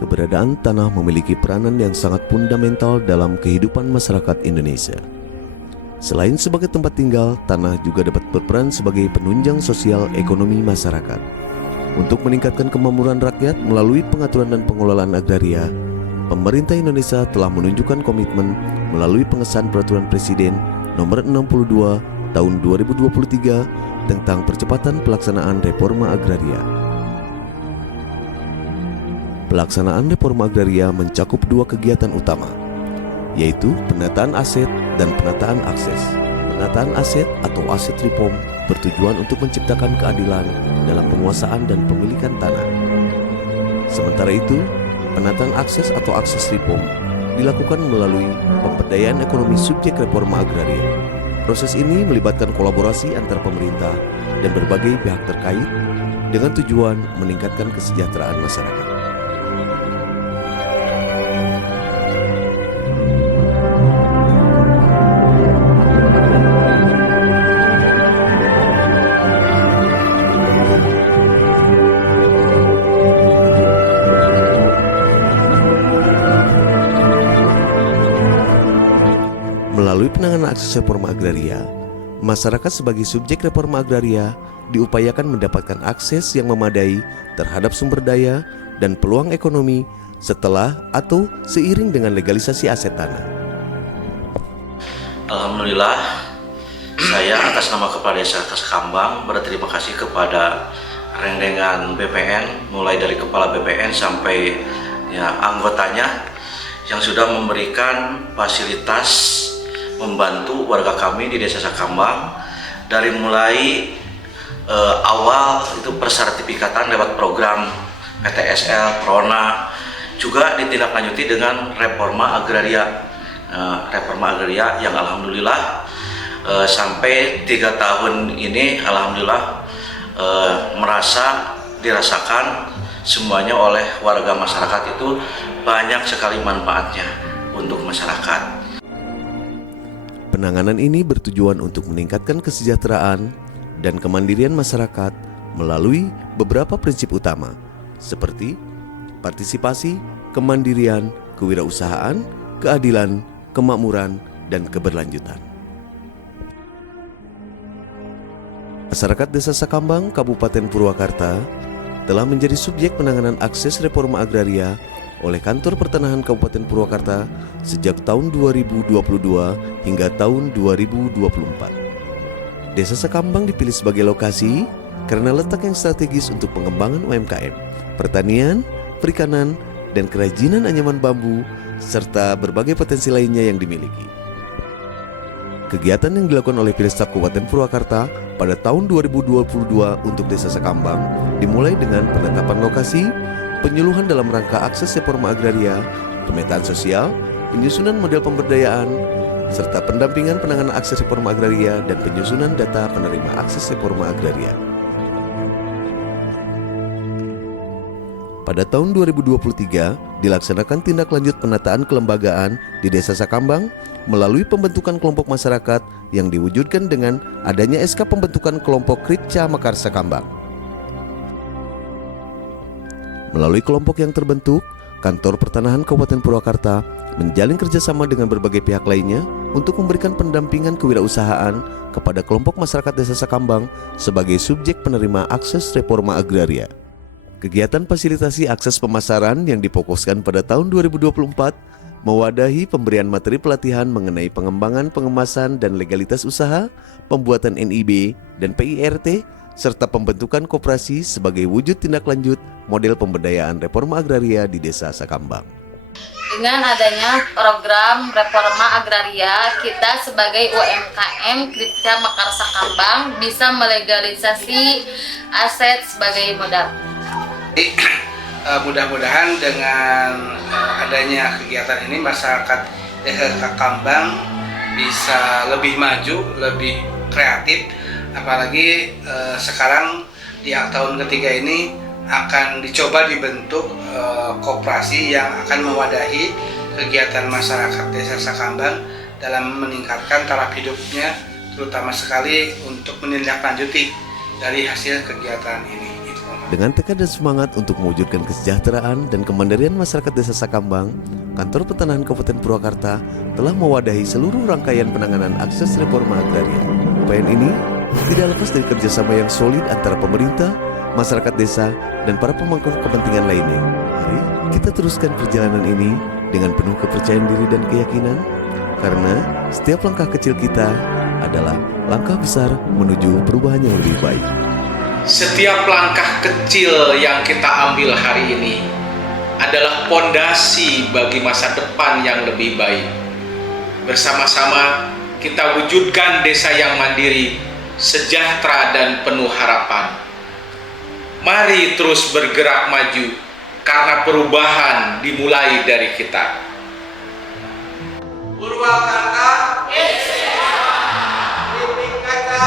keberadaan tanah memiliki peranan yang sangat fundamental dalam kehidupan masyarakat Indonesia. Selain sebagai tempat tinggal, tanah juga dapat berperan sebagai penunjang sosial ekonomi masyarakat. Untuk meningkatkan kemakmuran rakyat melalui pengaturan dan pengelolaan agraria, pemerintah Indonesia telah menunjukkan komitmen melalui pengesahan Peraturan Presiden Nomor 62 Tahun 2023 tentang percepatan pelaksanaan reforma agraria. Pelaksanaan reforma agraria mencakup dua kegiatan utama, yaitu penataan aset dan penataan akses. Penataan aset atau aset reform bertujuan untuk menciptakan keadilan dalam penguasaan dan pemilikan tanah. Sementara itu, penataan akses atau akses reform dilakukan melalui pemberdayaan ekonomi subjek reforma agraria. Proses ini melibatkan kolaborasi antar pemerintah dan berbagai pihak terkait dengan tujuan meningkatkan kesejahteraan masyarakat. Melalui penanganan akses reforma agraria, masyarakat sebagai subjek reforma agraria diupayakan mendapatkan akses yang memadai terhadap sumber daya dan peluang ekonomi setelah atau seiring dengan legalisasi aset tanah. Alhamdulillah, saya atas nama Kepala Desa Sakambang berterima kasih kepada Rendengan BPN, mulai dari Kepala BPN sampai anggotanya yang sudah memberikan fasilitas membantu warga kami di Desa Sakambang dari mulai awal itu persertifikatan lewat program PTSL, Prona, juga ditindaklanjuti dengan reforma agraria. Reforma agraria yang alhamdulillah sampai 3 tahun ini alhamdulillah dirasakan semuanya oleh warga masyarakat itu banyak sekali manfaatnya untuk masyarakat. Penanganan ini bertujuan untuk meningkatkan kesejahteraan dan kemandirian masyarakat melalui beberapa prinsip utama, seperti partisipasi, kemandirian, kewirausahaan, keadilan, kemakmuran, dan keberlanjutan. Masyarakat Desa Sakambang, Kabupaten Purwakarta telah menjadi subjek penanganan akses reforma agraria oleh Kantor Pertanahan Kabupaten Purwakarta sejak tahun 2022 hingga tahun 2024. Desa Sakambang dipilih sebagai lokasi karena letak yang strategis untuk pengembangan UMKM, pertanian, perikanan, dan kerajinan anyaman bambu, serta berbagai potensi lainnya yang dimiliki. Kegiatan yang dilakukan oleh Pirestab Kabupaten Purwakarta pada tahun 2022 untuk Desa Sakambang dimulai dengan penetapan lokasi, penyuluhan dalam rangka akses reforma agraria, pemetaan sosial, penyusunan model pemberdayaan, serta pendampingan penanganan akses reforma agraria dan penyusunan data penerima akses reforma agraria. Pada tahun 2023, dilaksanakan tindak lanjut penataan kelembagaan di Desa Sakambang melalui pembentukan kelompok masyarakat yang diwujudkan dengan adanya SK pembentukan kelompok Kripca Mekar Sakambang. Melalui kelompok yang terbentuk, Kantor Pertanahan Kabupaten Purwakarta menjalin kerjasama dengan berbagai pihak lainnya untuk memberikan pendampingan kewirausahaan kepada kelompok masyarakat Desa Sakambang sebagai subjek penerima akses reforma agraria. Kegiatan fasilitasi akses pemasaran yang difokuskan pada tahun 2024 mewadahi pemberian materi pelatihan mengenai pengembangan pengemasan dan legalitas usaha, pembuatan NIB dan PIRT, serta pembentukan koperasi sebagai wujud tindak lanjut model pemberdayaan reforma agraria di Desa Sakambang. Dengan adanya program reforma agraria, kita sebagai UMKM Kripca Mekar Sakambang bisa melegalisasi aset sebagai modal. Mudah-mudahan dengan adanya kegiatan ini masyarakat Desa Sakambang bisa lebih maju, lebih kreatif, apalagi sekarang di tahun ketiga ini akan dicoba dibentuk koperasi yang akan mewadahi kegiatan masyarakat Desa Sakambang dalam meningkatkan taraf hidupnya, terutama sekali untuk menindaklanjuti dari hasil kegiatan ini. Dengan tekad dan semangat untuk mewujudkan kesejahteraan dan kemandirian masyarakat Desa Sakambang, Kantor Pertanahan Kabupaten Purwakarta telah mewadahi seluruh rangkaian penanganan akses reforma agraria. Upaya ini tidak lepas dari kerjasama yang solid antara pemerintah, masyarakat desa, dan para pemangku kepentingan lainnya. Mari kita teruskan perjalanan ini dengan penuh kepercayaan diri dan keyakinan, karena setiap langkah kecil kita adalah langkah besar menuju perubahan yang lebih baik. Setiap langkah kecil yang kita ambil hari ini adalah pondasi bagi masa depan yang lebih baik. Bersama-sama kita wujudkan desa yang mandiri, sejahtera dan penuh harapan. Mari terus bergerak maju, karena perubahan dimulai dari kita. Purwakarta, Titik Kaca,